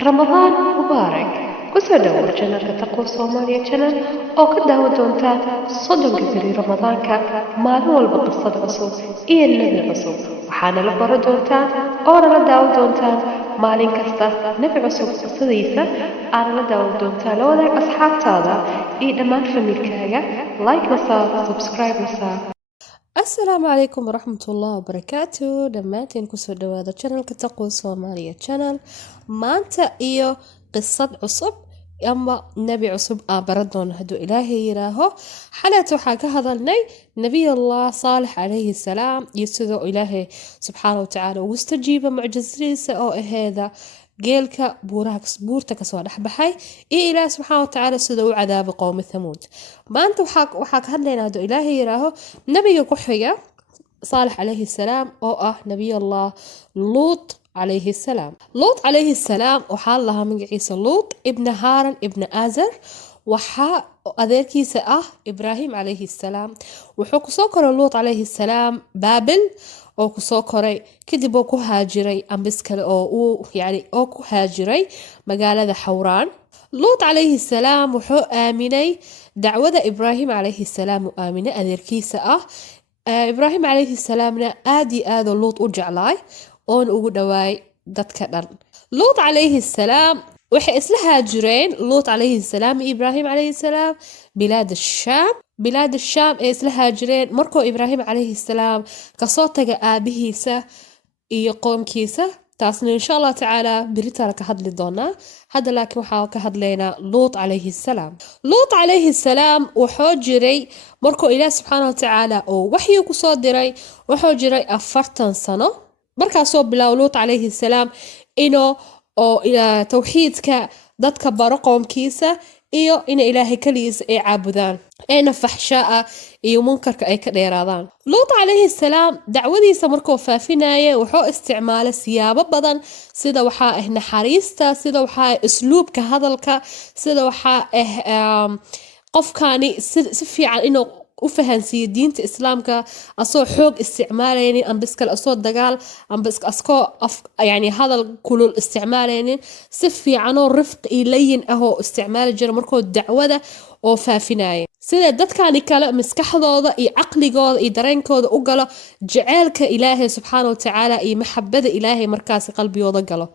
رمضان مبارك kusoo dhawow janalka taqwa Soomaaliya channel oo ka daawan doonta soddonka beri Ramadaanka maalin walba qisad cusub iyo nabi cusub waxaana la baran doontaa oo la daawan doontaa maalin kasta nabi cusub qisadiisa aana la daawan doontaa la wadaag asxaabtaada iyo dhammaan familkaaga like nasa subscribe nasa السلام عليكم ورحمة الله وبركاته دماتين كسو دوادا channel كتقوى صوماليا channel مانتا إيو قصة عصب أما نبي عصب آبردون هدو إلهي يراهو حالاتو حاكا هذا نبي الله صالح عليه السلام يسدو إلهي سبحانه وتعالى واستجيب معجزريسة أو هذا geelka buurta kasoo dhexbaxay iyo ilaah subxaana watacaala sida u cadaabo qowmi thamuud maanta waxaa ka hadlaynaa hado ilaahay yiraaho nabiga ku xiga saalix calayhi salaam oo ah nabiyallah luut calayhi salaam luut calayhi salaam waxaa lahaa magaciisa luut ibna haaran ibna azar waxaa adeerkiisa ah ibraahim calayhi salaam wuxuu kusoo koray luut calayhi salaam baabil oo kusoo koray kadib oo ku haajiray ambis kale oo ku haajiray magaalada xawraan luut calayhi salaam wuxuu aaminay dacwada ibraahim calayhi salaam uu aaminay adeerkiisa ah ibraahim calayhi salaamna aad iyo aad oo luut u jeclaay oon ugu dhawaay dadka dhan luut calayhi salaam waxay isla haajireen luut calayhi salaam iyo ibraahim calayhi salaam bilaad الشام ee isla haajireen markuu ibraahim calayhi salaam kasoo taga aabihiisa iyo qoomkiisa taasna insha allah tacaala beritaan ka hadli doonaa hadda laakiin waxaa ka hadlaynaa luut calayhi salaam luut calayhi salaam wuxuu jiray markuu ilaah subxaana watacaala oo waxyi kusoo diray wuxuu jiray 40 sano markaasoo bilaw luut calayhi salaam inuu oo tawxiidka dadka baro qoomkiisa iyo in ilaahay kaligiisa ay caabudaan ayna faxshaa iyo munkarka ay ka dheeraadaan luut calayhi salaam dacwadiisa markuu faafinaaye wuxuu isticmaalay siyaabo badan sida waxaa ah naxariista sida waxaa usluubka hadalka sida waxaa ah qofkani si fiican inuu u fahansiiyo diinta islaamka asoo xoog isticmaalaynin amba iskale asoo dagaal amba askoo yani hadal kulul isticmaalaynin si fiicanoo rifq iyo layin ahoo isticmaali jira markoo dacwada oo faafinaya sida dadkani kale maskaxdooda iyo caqligooda iyo dareenkooda u galo jaceylka ilaahay subxaana watacaala iyo maxabada ilaahay markaasi qalbigooda galo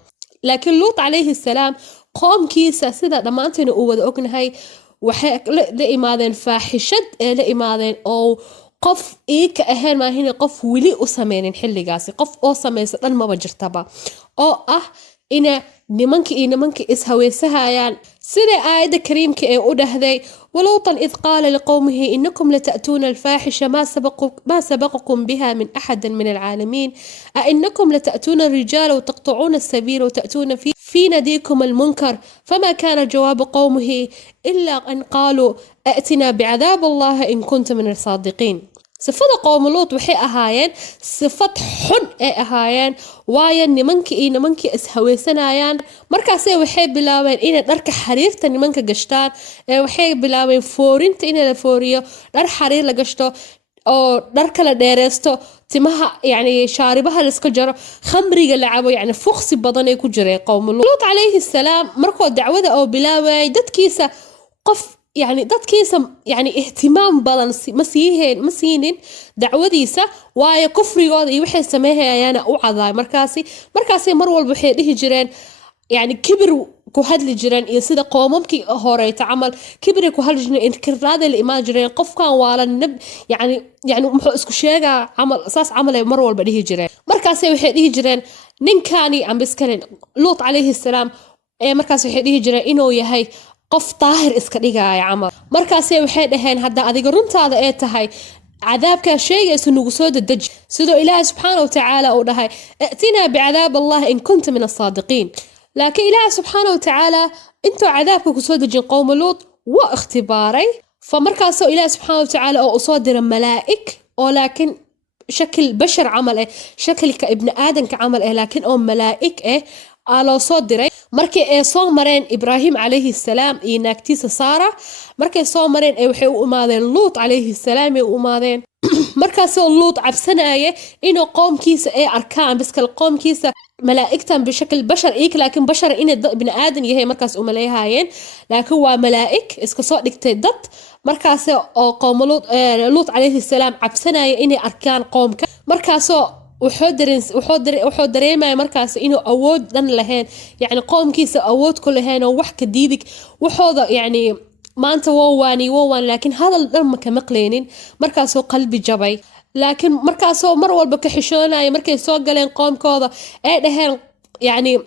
laakiin luut calayhi salaam qoomkiisa sida dhammaanteena uu wada ognahay waxay la imaadeen faaxishad ee la imaadeen oo qof iika ahayn maahine qof weli u sameynin xilligaasi qof oo samaysa dhan maba jirtaba oo ah ina nimanka ishaweysahayaan sida aayadda kariimka ee u dhahday ولوطا إذ قال لقومه إنكم لتأتون الفاحشة ما سبقكم بها من أحد من العالمين أئنكم لتأتون الرجال وتقطعون السبيل وتأتون في نديكم المنكر فما كان جواب قومه إلا أن قالوا أأتنا بعذاب الله إن كنت من الصادقين صفة قوم لوط وحي أهايان صفة حن أهايان وايان نمنكي إسهويسانايان مركاسي وحي بلاوين إنا دارك حريرتا نمنك قشتان وحي بلاوين فورينتا إنا لفوريو دار حرير لقشتو أو دارك لديريستو تمها يعني شاربها لسكجر خمري لعبو يعني فخصي بدني كجري قوم لوط عليه السلام مركو دعوة أو بلاوين داد كيسا قف يعني dadkiisa yani ihtimaam badan ma siinin dacwadiisa waayo kufrigooda iyo waxay sameeyayaana u cadaay markaasi mar walba waxay dhihi jireen yani kibir ku hadli jireen iyo sida qoomamkii horeyta camal kibir ku hadli jireen inkiraad la imaan jireen qofkan waala yani muxuu isku sheegaa camal saas camal ay mar walba dhihi jireen markaasi waxay dhihi jireen ninkani ambiskalen luut calayhi salaam markaasi waxay dhihi jireen inuu yahay qof daahir iska dhigaya camal markaasay waxay dhaheen hadda adiga runtaada ee tahay cadaabkaa sheegaysa nugu soo dadeji sidoo ilaahay subxaana watacaala uu dhahay a'tinaa bicadaab allah in kunta min asaadiqiin laakiin ilaahay subxaana watacaala intuu cadaabka kusoo dejin qowma luut waa ikhtibaaray famarkaasoo ilaahay subxaana watacaala oo usoo dira malaa'ig oo laakiin shakil bashar camal shakilka ibni aadanka camal laakiin oo malaa'ig loo soo diray markii ay soo mareen ibraahim calayhi salaam iyo naagtiisa saara markay soo mareen waxay u imaadeen luut calayhi salaam ay u imaadeen markaasoo luut cabsanaya inuu qoomkiisa ay arkaan biskal qoomkiisa ملائكة بشكل بشر إيك لكن بشر إن ابن آدم يهي مركز أمليها هايين لكن هو ملائك إسكسوء دكتدت مركز قوم لوط عليه السلام عبسنا إني أركان قوم مركز وحودرين مركز إنه أود دن لهين يعني قوم كيس أود كل هين ووحك ديدك وحوض يعني ما أنت ووان لكن هذا الدم كمقلينين مركز قلبي جبي لكن مركاسو مر walba ka xishoonaya markay soo galeen qoomkooda ee dhaheen يعني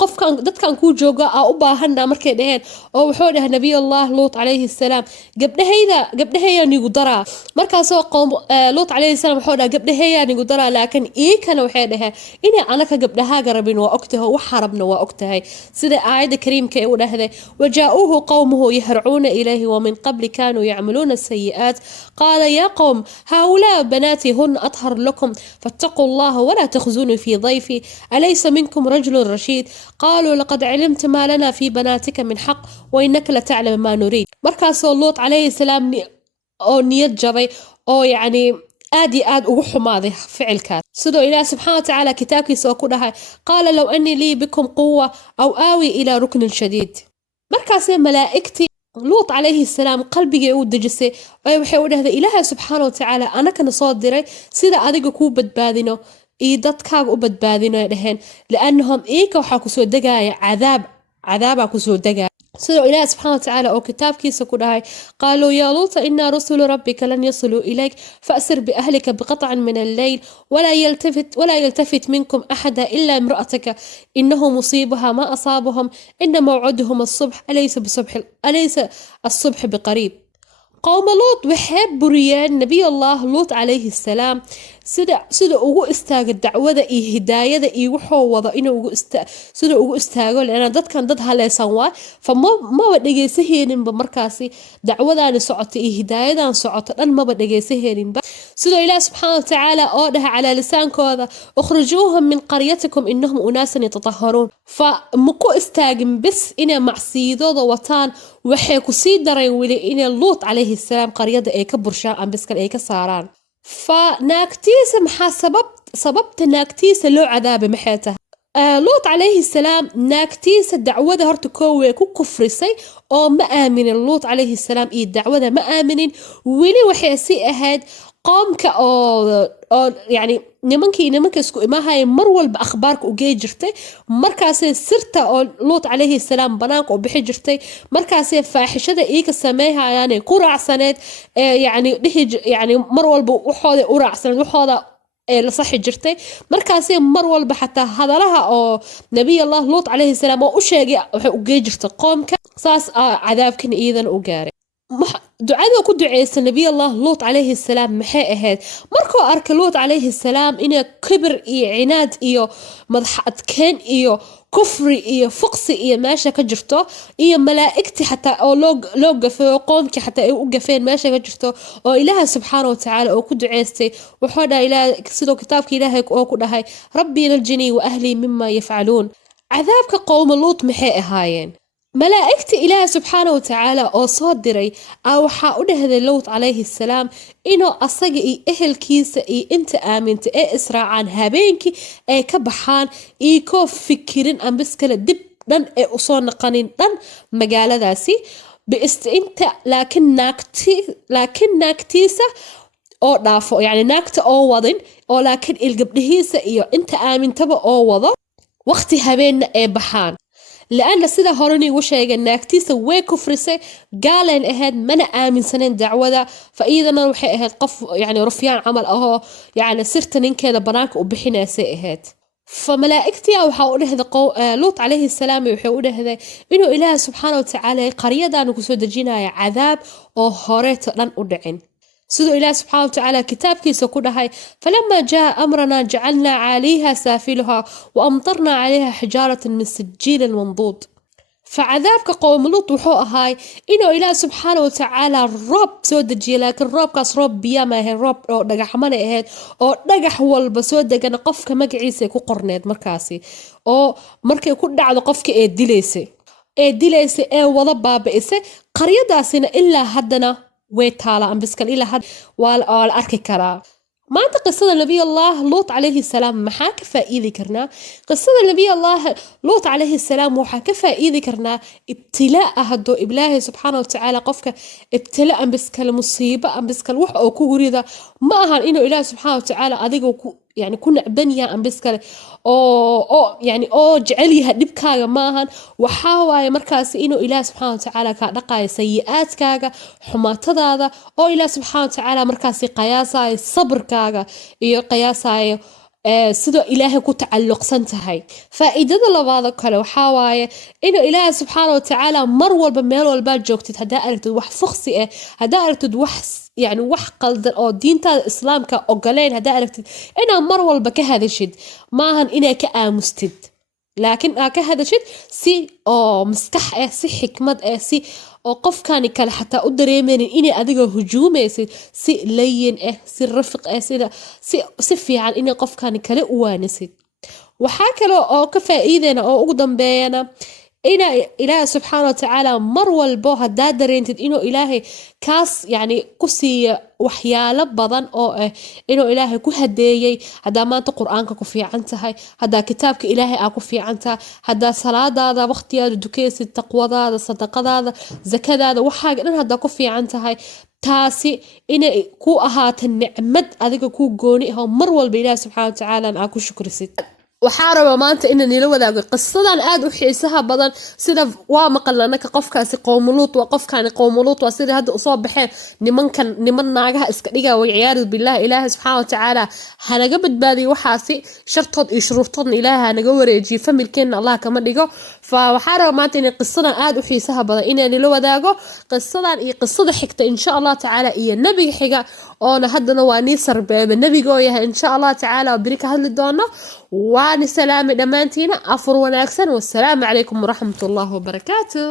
qofkan dadkan ku jooga u baahana markay dhaheen oo wuxuu dhahay nabi allah lut alayhi salam gabdhahayda nigu dara markaasoo qoom lut alayhi salam wuxuu dhahay gabdhahayda nigu dara laakiin kana waxay dhaheen inay anaka gabdhahaaga rabin waa ogtahay waxa rabna waa ogtahay sida aayada kariimka ee u dhahday wajaa'uhu qawmuhu yahr'una ilayhi wa min qabl kanu ya'maluna as-sayyi'at qala ya qawm haula banati hun athhar lakum fattaqullaha wa la takhzunu fi dhayfi alaysa منكم رجل رشيد قالوا لقد علمت ما لنا في بناتك من حق وإنك لتعلم ما نريد مركز لوط عليه السلام أو نيت جبي أو يعني آدي وحو ماضي فعل كان سدو إله سبحانه وتعالى كتابك سوكونها قال لو أني لي بكم قوة أو آوي إلى ركن شديد مركز ملائكتي لوط عليه السلام قلبي يود جسي وحي هذا إله سبحانه وتعالى أنا كان صادري سيدا أدق كوبت باذنو dadkaaga u badbaadinay dhaheen لأنهم إيك waxaa ku soo dagaaya cadaaba ku soo dagaaya sidoo Ilaahay subhanahu wa ta'ala oo kitaabkiisa ku dhahay قالوا يا لوط إن رسل ربك لن يصلوا إليك فأسر بأهلك بقطع من الليل ولا يلتفت منكم أحد إلا امرأتك إنه مصيبها ما أصابهم إن موعدهم الصبح أليس الصبح بقريب قوم لوط وحب بريان نبي الله لوط عليه السلام sida ugu istaaga dacwada iyo hidaayada iyo wuxuu wada inuu sida ugu istaago leena dadkan dad haleysan waa maba dhageysanayninba markaasi dacwadan socota iyo hidaayadan socota dhan maba dhageysanayninba sida Ilaahay subhanahu wa ta'ala oo dhaha ala lisaankooda ukhrijuuhum min qaryatikum innahum unaasan yatatahharun fa muku istaagin bis inay macsiidooda wataan waxay ku sii dareen wili inay Luut alayhi salaam qaryada ay ka burshaan ambiskal ay ka saaraan فناكتيس محا سببت ناكتيس لو عذاب محيته لوط عليه السلام ناكتيس الدعوة هرتو كوي كو كفرسي او ما آمن لوط عليه السلام اي الدعوة ما آمنين ولي وحيسي اهد قامك او يعني nimanka isku imahay mar walba akhbaarka u geey jirtay markaas sirta oo Luut alayhi salaam banaanka u bixi jirtay markaas faaxishada iika sameeyayaan ku raacsaneed yani mar walba waxooda u raacsan waxooda la saxi jirtay markaas mar walba xataa hadalaha oo nabi allah Luut alayhi salaam oo u sheegay waxa u geey jirtay qoomka saas cadaabkan iidan u gaaray ducada ku duceeyay nabi allah Luut alayhi salaam maxay ahayd markuu arkay Luut alayhi salaam inay kibir iyo cinaad iyo madax adkeen iyo kufri iyo fuqsi iyo meesha ka jirto iyo malaa'ikti xataa oo loo gafay qoomki xataa ay u gafeen meesha ka jirto oo Ilaahay subhanahu wa ta'ala oo ku duceystay wuxuu dhahay Ilaahay sidoo kitaabka Ilaahay oo ku dhahay rabbi naljini wa ahli mimma yaf'alun cadaabka qowm Luut maxay ahaayeen ملائكة إله سبحانه وتعالى أو صادري أو حاوله لوط عليه السلام إنه أصجي أهل كيس أنت آمنت إسراء عن هابينك كبحان كوف فكرين أم بسكلا دب دن أصون قانين دن مجال داسي أنت لكن ناكتيسة أو نافو يعني ناكت أو وضن أو لكن الجبنهيسة أنت آمنت أو وضع وقت هابين بحان لأن سيدا هورني وشيغا ناكتيسا وي كفرسي قالين اهد من آمن سنين دعوة فإذا نروحي اهد قف يعني رفيان عمل اهو يعني سرتنين كذا بناك وبحنا سي اهد فملائكتي او حاول هذا لوط عليه السلام وحاول هذا انه إله سبحانه وتعالى قرية دانو كسو دجينا عذاب او هوريت لن ادعين سيدو إله سبحانه وتعالى كتاب كيسو كودهاي فلما جاء أمرنا جعلنا عليها سافلها وأمطرنا عليها حجارة من سجيل منضود فعذابك قوم لوط وحوها إنه إله سبحانه وتعالى الرب سود الجي لكن الرب كاس رب بياما هي الرب أو دقح مانا إهد أو دقح والبسود دقنا قفك مقعيسي كو قرنيد مركاسي أو مركي كو دعو قفك ديليسي وضبا بإسي قرية داسنا إلا هدنا ويتالا أم بسكال إلا هاد والأركي كرا maanta qisada nabiy allah luut calayhi salaam maxaa ka faa'iidi karnaa qisada nabiy allah luut calayhi salaam waxaa ka faa'iidi karnaa ibtilaa hadduu ilaahay subxaana watacaala qofka ibtilaa ambiskale musiibo ambiskale wax oo ku gurida ma ahan inuu ilaahay subxaana watacaala adiga ku يعني كنا بنيا أم بس كله أو يعني أو جعليها دبكاجا معهن وحاول مركز إنه إله سبحانه وتعالى كنقاي سيئات كاجا حماة هذا أو إله سبحانه وتعالى مركز قياساي صبر كاجا قياساي sidoo ilaahay ku tacalluqsantahay faa'iidada labaad kale waxa waaye inuu ilaahay subxaanahu wa ta'aala mar walba meel walba joogtid hadaa aragtid wax fuqsi ah hadaa aragtid wax yani wax qaldan oo diinta islaamka ogoleen hadaa aragtid inaa mar walba ka hadashid maahan inaa ka aamustid laakiin aa ka hadashid si oo maskax ah si xikmad ah si oo qofkani kale xataa u dareemaynin inay adiga hujuumaysid si layin ah si rafiq ah si fiican inay qofkani kale u waanisid waxaa kale oo ka faa'iideyna oo ugu dambeeyana ina ilaahay subxaana wa tacaala mar walbo haddaa dareentid inuu ilaahay kaas yani ku siiya waxyaalo badan oo ah inuu ilaahay ku hadeeyey haddaa maanta qur-aanka ku fiican tahay haddaa kitaabka ilaahay aa ku fiican tahay haddaa salaadaada waqtigaada dukaysid taqwadaada sadaqadaada zakadaada waxaaga dhan haddaa ku fiican tahay taasi inay ku ahaato nicmad adiga ku gooni ah oo mar walba ilaahay subxaana wa tacaala aa ku shukrisid waxaa rabaa maanta inaan ila wadaago qisadan aad u xiisaha badan sida waa maqalnaa ka qofkaasi qowmuluut waa qofkaani qowmuluut waa sida hadda usoo baxeen niman naagaha iska dhiga way ciyaari billah ilaahay subxaana wa tacaala hanaga badbaadiyo waxaasi shartood iyo shuruurtoodna ilaahay hanaga wareejiyo familkeenna allah kama dhigo fa waxaa rabaa maanta inay qisadan aad u xiisaha badan inaan ila wadaago qisadan iyo qisada xigta insha allah tacaala iyo nabiga xiga oona haddana waa nii sarbeeba nabigoo yahay insha allah tacaala oo beri ka hadli doono واني سلامي دمانتينا أفر وناكسن والسلام عليكم ورحمة الله وبركاته.